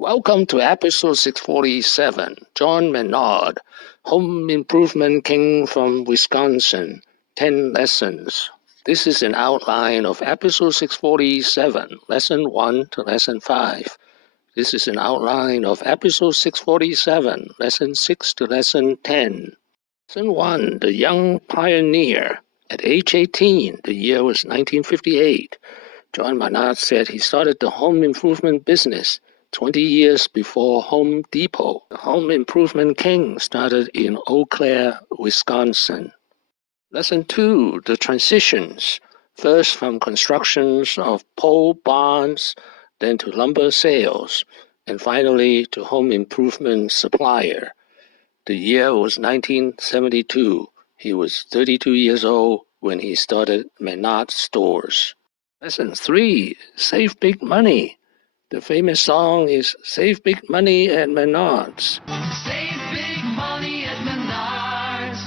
Welcome to episode 647, John Menard, Home Improvement King from Wisconsin, 10 Lessons. This is an outline of episode 647, lesson 1 to lesson 5. This is an outline of episode 647, lesson 6 to lesson 10. Lesson 1, The Young Pioneer. At age 18, the year was 1958, John Menard said he started the home improvement business 20 years before Home Depot. The Home Improvement King started in Eau Claire, Wisconsin. Lesson 2, The Transitions. First from constructions of pole barns, then to lumber sales, and finally to home improvement supplier. The year was 1972. He was 32 years old when he started Menard stores. Lesson 3, Save Big Money. The famous song is Save Big Money at Menard's. Save big money at Menard's.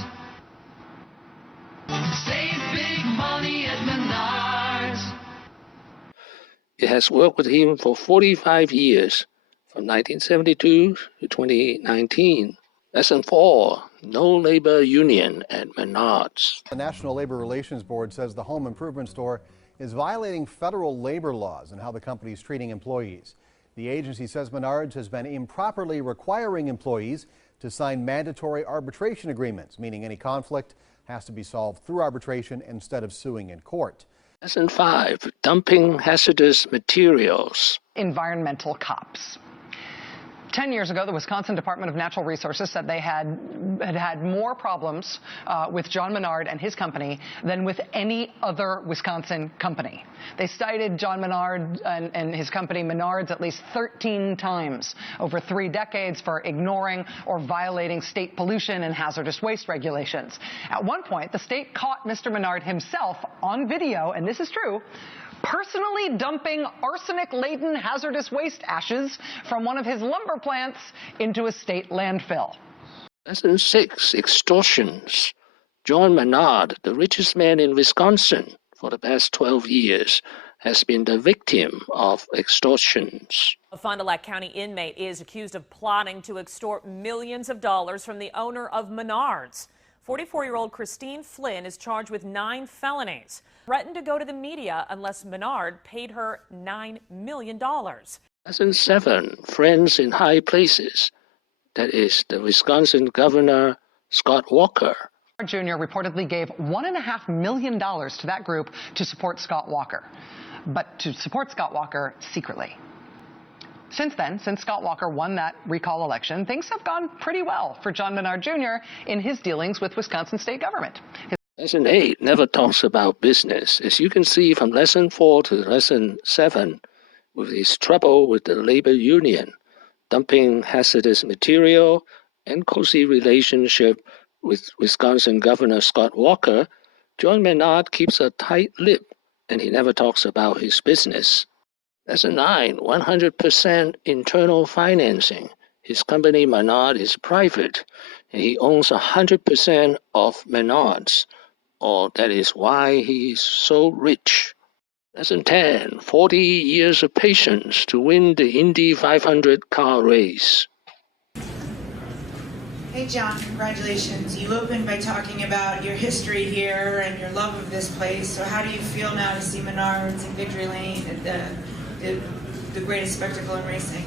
Save big money at Menard's. It has worked with him for 45 years, from 1972 to 2019. Lesson 4, No Labor Union at Menard's. The National Labor Relations Board says the home improvement store is violating federal labor laws and how the company is treating employees. The agency says Menard's has been improperly requiring employees to sign mandatory arbitration agreements, meaning any conflict has to be solved through arbitration instead of suing in court. Lesson 5, Dumping Hazardous Materials. Environmental cops. 10 years ago, the Wisconsin Department of Natural Resources said they had more problems with John Menard and his company than with any other Wisconsin company. They cited John Menard and his company Menard's at least 13 times over 3 decades for ignoring or violating state pollution and hazardous waste regulations. At one point, the state caught Mr. Menard himself on video, and this is true, personally dumping arsenic-laden hazardous waste ashes from one of his lumber plants into a state landfill. Lesson 6, Extortions. John Menard, the richest man in Wisconsin for the past 12 years, has been the victim of extortions. A Fond du Lac County inmate is accused of plotting to extort millions of dollars from the owner of Menard's. 44-year-old Christine Flynn is charged with 9 felonies. Threatened to go to the media unless Menard paid her $9 million. Lesson 7, Friends in High Places. That is the Wisconsin Governor Scott Walker. Jr. reportedly gave $1.5 million to that group to support Scott Walker, but to support Scott Walker secretly. Since then, since Scott Walker won that recall election, things have gone pretty well for John Menard Jr. in his dealings with Wisconsin state government. Lesson 8 never talks about business. As you can see from Lesson 4 to Lesson 7, with his trouble with the labor union, dumping hazardous material, and cozy relationship with Wisconsin Governor Scott Walker, John Menard keeps a tight lip, and he never talks about his business. Lesson 9, 100% internal financing. His company Menard is private, and he owns 100% of Menard's, or that is why he is so rich. Lesson 10, 40 years of patience to win the Indy 500 car race. Hey John, congratulations. You opened by talking about your history here and your love of this place. So how do you feel now to see Menard's and Victory Lane at the greatest spectacle in racing?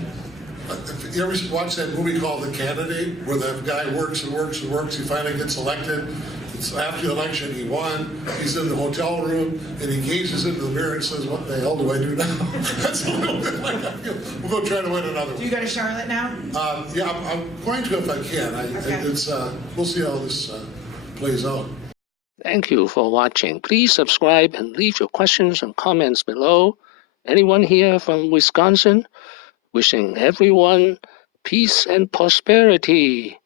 You ever watch that movie called The Candidate, where the guy works and works and works, he finally gets elected? It's after the election, he won, he's in the hotel room, and he gazes into the mirror and says, what the hell do I do now? That's a little bit like I feel. We'll go try to win another one. Do you go to Charlotte now? Yeah, I'm going to if I can. Okay. We'll see how this plays out. Thank you for watching. Please subscribe and leave your questions and comments below. Anyone here from Wisconsin? Wishing everyone peace and prosperity.